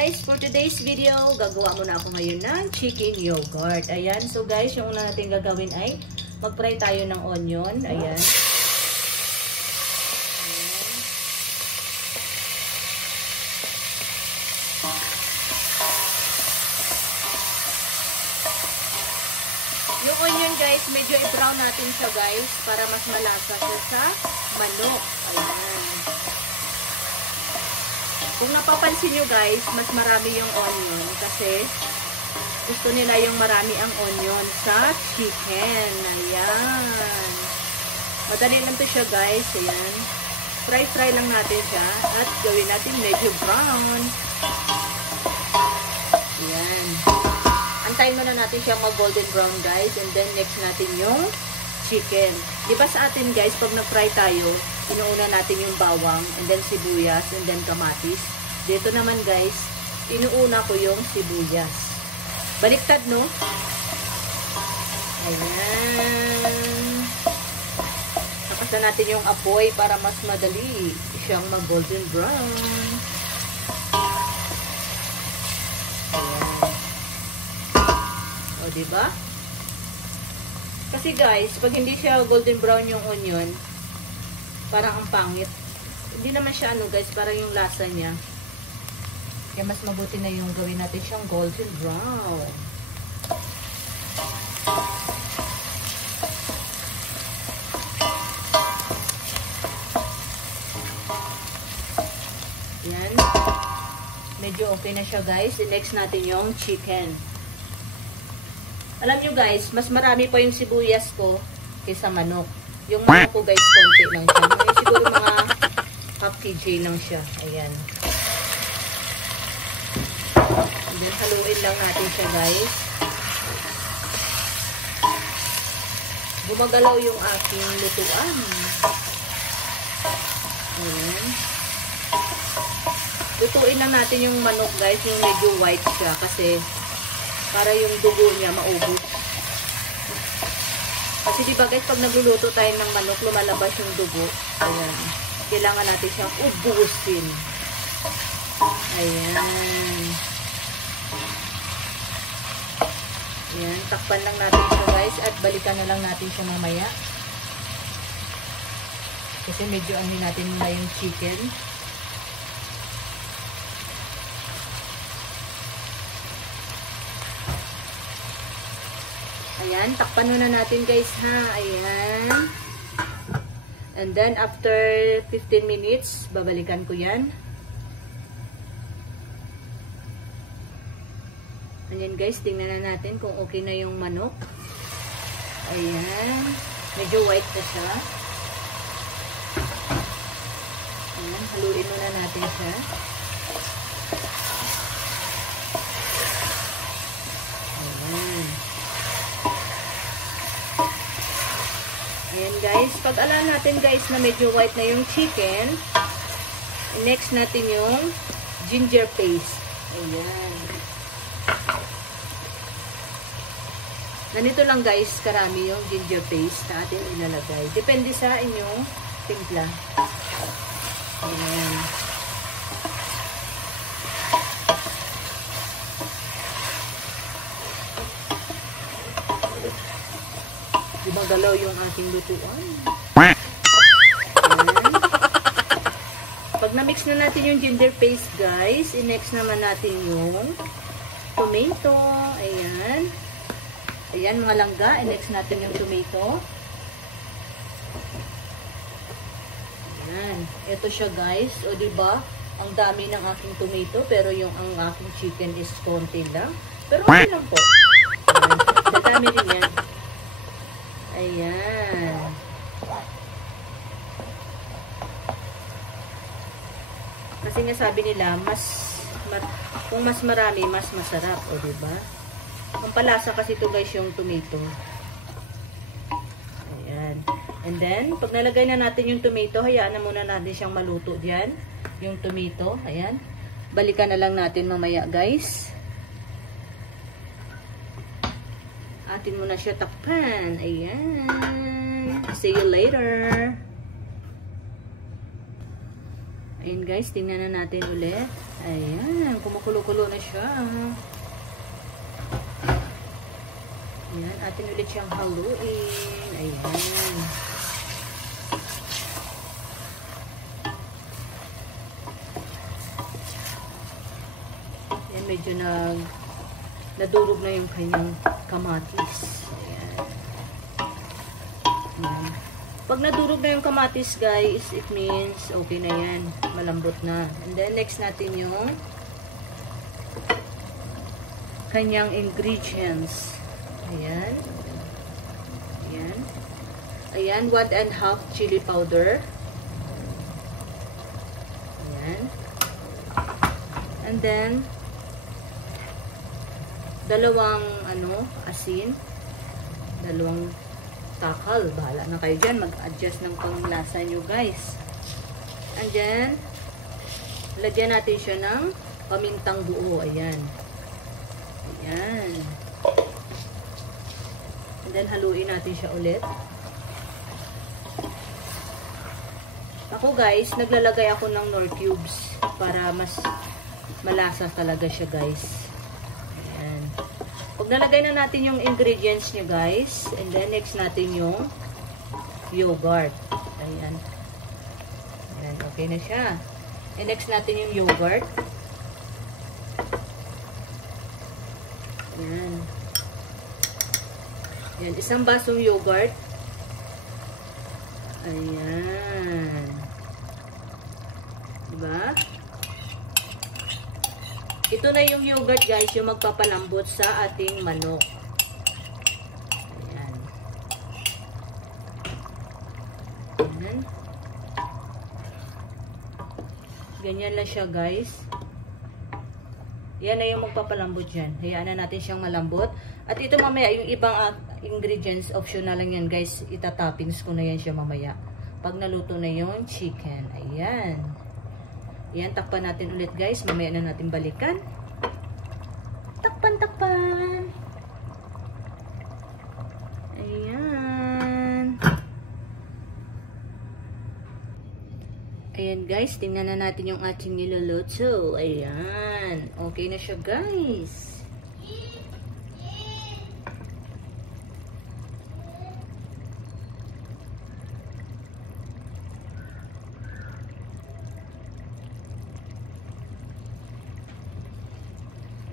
guys, for today's video, gagawa muna ako ngayon ng chicken yogurt. Ayan, so guys, yung una natin gagawin ay mag-fry tayo ng onion. Ayan. Yung onion guys, medyo i-brown natin siya guys para mas malasa siya sa manok. Ayan. Kung napapansin nyo guys, mas marami yung onion kasi gusto nila yung marami ang onion sa chicken. Ayan. Madali lang to siya guys. Ayan. Fry lang natin siya at gawin natin medyo brown. Ayan. Antayin muna natin siya mag-golden brown guys. And then next natin yung chicken. Diba sa atin guys, pag nag-fry tayo, inuuna natin yung bawang, and then sibuyas, and then kamatis. Dito naman guys, inuuna ko yung sibuyas. Baliktad, no? Ayan. Nakasan natin yung apoy para mas madali siyang mag-golden brown. Ayan. O, diba? Kasi guys, pag hindi siya golden brown yung onion, parang ang pangit. Hindi naman siya ano guys, parang yung lasa niya. Kaya mas mabuti na yung gawin natin siyang golden brown. Yan. Medyo okay na siya guys. Next natin yung chicken. Alam nyo guys, mas marami pa yung sibuyas ko kaysa manok. Yung manok ko guys, konti lang siya. May siguro mga half kg lang siya. Ayan. And then, haluin lang natin siya guys. Gumagalaw yung aking lutuan. Ayan. Lutuin lang natin yung manok guys, yung medyo white siya kasi para yung dugo niya maubos. Kasi diba guys, pag nagluluto tayo ng manok, lumalabas yung dugo. Ayan. Kailangan natin siyang ubusin. Ayan. Ayan. Takpan lang natin siya guys at balikan na lang natin siya mamaya. Kasi medyo ano natin muna yung chicken. Ayan, takpan muna natin guys ha. Ayan. And then after 15 minutes, babalikan ko yan. Ayan guys, tingnan na natin kung okay na yung manok. Ayan. Medyo white na siya. Ayan, haluin muna natin siya. Ayan. Ayan guys, pag-alam natin guys na medyo white na yung chicken, next natin yung ginger paste. Ayan. Ganito lang guys, karami yung ginger paste na atin ilalagay. Depende sa inyong timpla. Ayan. Gumagalaw yung ating lutuan. Ayan. Pag na-mix na natin yung ginger paste guys, i-next naman natin yung tomato. Ayan. Ayan mga langga, i-next natin yung tomato. Ayan. Ito siya guys. O diba, ang dami ng aking tomato, pero yung ang aking chicken is konti lang. Pero okay lang po. Ayan. Dadami rin yan. Ayan. Kasi nga sabi nila, kung mas marami, mas masarap. O diba? Ang palasa kasi ito guys yung tomato. Ayan. And then, pag nalagay na natin yung tomato, hayaan na muna natin siyang maluto dyan. Yung tomato. Ayan. Balikan na lang natin mamaya guys. Atin muna siya takpan. Ayan. See you later. Ayan guys, tingnan na natin ulit. Ayan, kumukulo-kulo na siya. Ayan, atin ulit siyang haluin. Ayan. Ayan, medyo nadurog na yung kanyang kamatis. Ayan. Ayan. Pag nadurog na yung kamatis, guys, it means okay na yan. Malambot na. And then, next natin yung kanyang ingredients. Ayan. Ayan. Ayan, 1½ chili powder. Ayan. And then, dalawang, asin. Dalawang takal. Bahala na kayo dyan. Mag-adjust ng panglasa nyo, guys. And then, lagyan natin siya ng pamintang buo. Ayan. Ayan. And then, haluin natin siya ulit. Ako, guys, naglalagay ako ng Knorr cubes para mas malasa talaga siya, guys. Ayan. Pag nalagay na natin yung ingredients niya, guys, and then next natin yung yogurt. Ayan. Ayan, okay na siya. And next natin yung yogurt. Ayan. Ayan, isang basong yogurt. Ayan. Diba? Ito na yung yogurt, guys, yung magpapalambot sa ating manok. Ayan. Ayan. Ganyan lang siya, guys. Yan na yung magpapalambot dyan. Hayaan na natin siyang malambot. At ito mamaya, yung ibang ingredients, optional lang yan, guys. Itatoppings ko na yan siya mamaya. Pag naluto na yung chicken. Ayan. Ayan, takpan natin ulit, guys. Mamaya na natin balikan. Takpan, takpan. Ayan. Ayan, guys. Tingnan na natin yung ating niluluto. Ayan. Okay na siya, guys.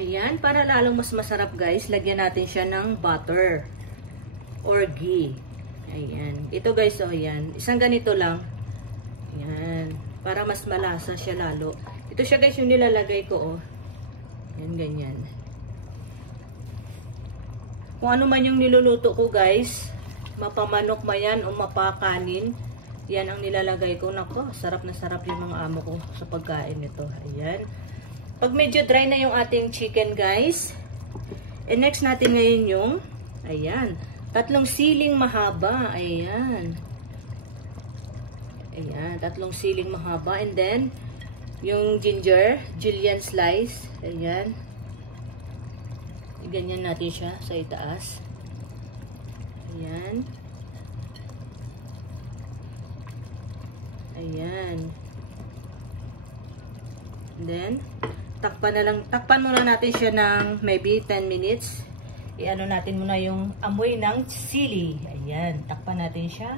Ayan, para lalong mas masarap, guys, lagyan natin siya ng butter or ghee. Ayan. Ito, guys, oh, ayan. Isang ganito lang. Ayan. Para mas malasa siya lalo. Ito siya, guys, yung nilalagay ko, oh. Ayan, ganyan. Kung ano man yung niluluto ko, guys, mapamanok man yan o mapakanin, yan ang nilalagay ko. Nako, sarap na sarap yung mga amo ko sa pagkain nito. Ayan. Pag medyo dry na yung ating chicken, guys, and next natin ngayon yung, ayan, 3 siling mahaba, ayan. Ayan, 3 siling mahaba, and then, yung ginger, julienne slice, ayan. Ganyan natin siya sa itaas. Ayan. Ayan. And then, takpan muna natin siya ng maybe 10 minutes. I-ano natin muna yung amoy ng sili. Ayan, takpan natin siya.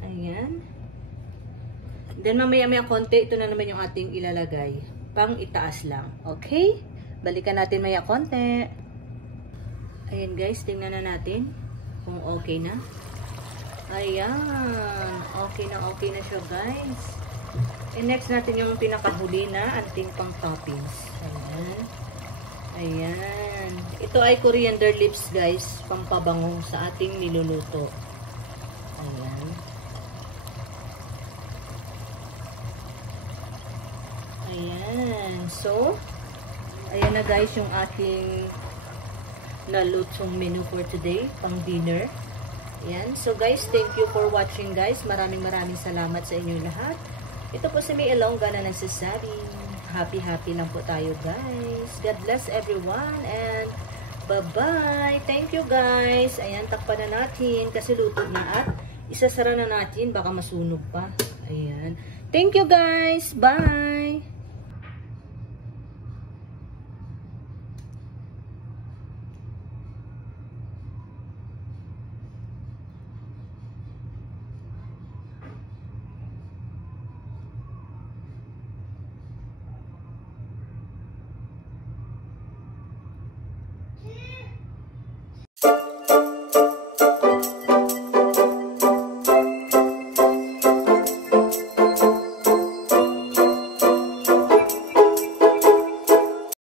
Ayan. Then mamaya-maya konti, ito na naman yung ating ilalagay. Pang itaas lang. Okay? Balikan natin maya konti. Ayan, guys, tingnan na natin kung okay na. Ayan. Okay na siya, guys. And next natin yung pinakahuli na ating pang toppings. Ayan. Ayan. Ito ay coriander leaves, guys. Pampabango sa ating niluluto. Ayan. Ayan. So, ayan na, guys, yung ating nalutong menu for today, pang dinner. Ayan. So, guys, thank you for watching, guys. Maraming salamat sa inyong lahat. Ito po si May Ilongga na nagsasabi, happy lang po tayo, guys. God bless everyone and bye-bye. Thank you, guys. Ayan, takpan na natin kasi luto na at isasara na natin. Baka masunog pa. Ayan. Thank you, guys. Bye! Bye!